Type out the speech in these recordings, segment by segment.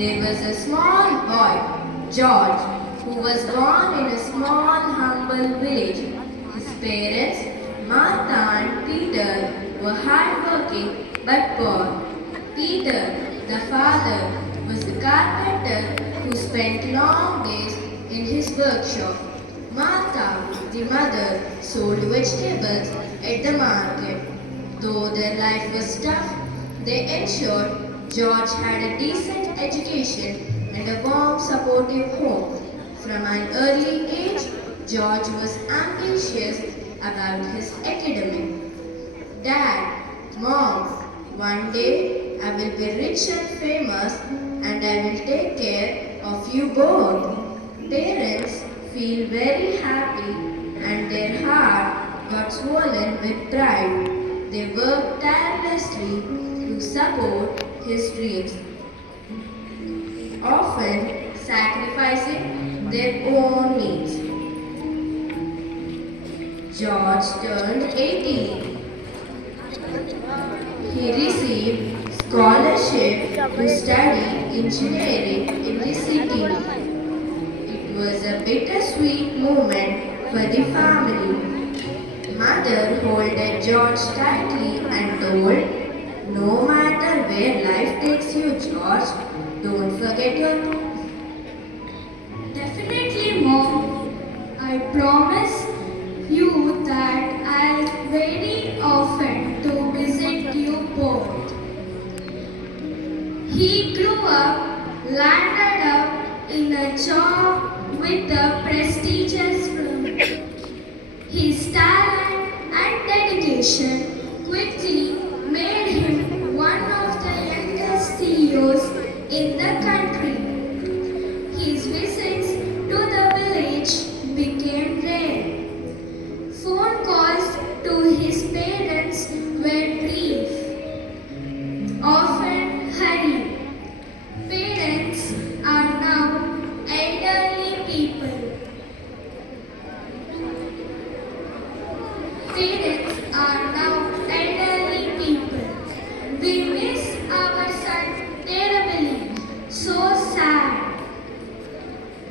there was a small boy, George, who was born in a small, humble village. His parents, Martha and Peter, were hardworking but poor. Peter, the father, was a carpenter who spent long days in his workshop. Martha, the mother, sold vegetables at the market. Though their life was tough, they ensured George had a decent education and a warm, supportive home. From an early age, George was ambitious about his academic. Dad, Mom, one day I will be rich and famous and I will take care of you both. Parents feel very happy and their heart got swollen with pride. They work tirelessly to support his dreams, often sacrificing their own needs. George turned 18. He received scholarship to study engineering in the city. It was a bittersweet moment for the family. Mother holded George tightly and told, "No matter where life takes you, George, don't forget your roots." Definitely, Mom. I promise you that I'll very often to visit you both. He grew up, landed up in a job with a prestigious firm. His talent and dedication quickly made him one of the youngest CEOs in the country. His visits to the village became rare. Phone calls to his parents were brief, often hurried. Parents are now elderly people. Parents are now elderly people. We miss our son terribly. So sad.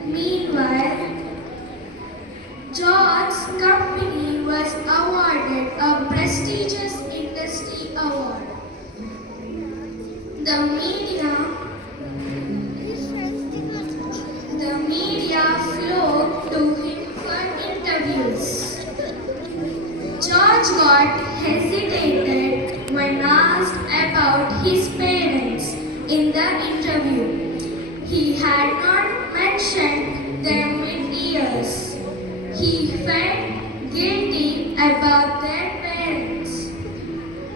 Meanwhile, George's company was awarded a prestigious industry award. The media, the media flocked to him for interviews. George got hesitated when asked about his parents in the interview. He had not mentioned them in years. He felt guilty about their parents.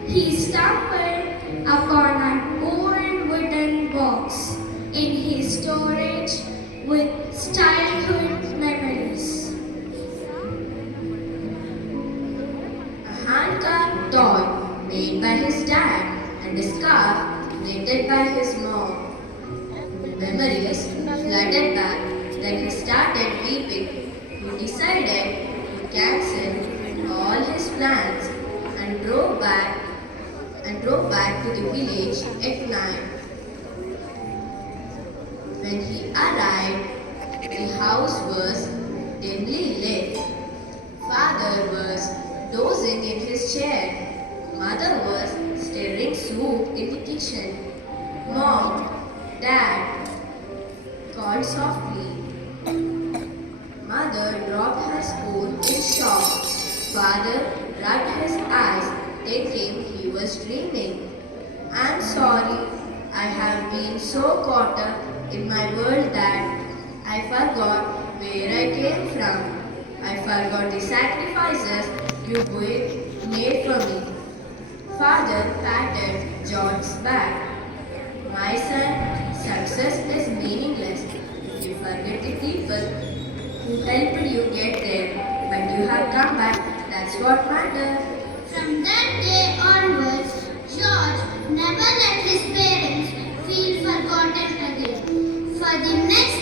He stumbled upon an old wooden box in his storage with childhood memories. A hand-carved toy made by his dad and a scarf knitted by his mom. Memories flooded back, then he started weeping. He decided to cancel all his plans and drove back to the village at night. When he arrived, the house was dimly lit. Father was dozing in his chair. Mother was stirring soup in the kitchen. Mom, Dad called softly. Mother dropped her spoon in shock. Father rubbed his eyes, thinking he was dreaming. "I'm sorry, I have been so caught up in my world that I forgot where I came from. I forgot the sacrifices you made for me." Father patted George's back. "My son, success is meaningless if you forget the people who helped you get there. But you have come back, that's what matters." From that day onwards, George never let his parents feel forgotten again. For the next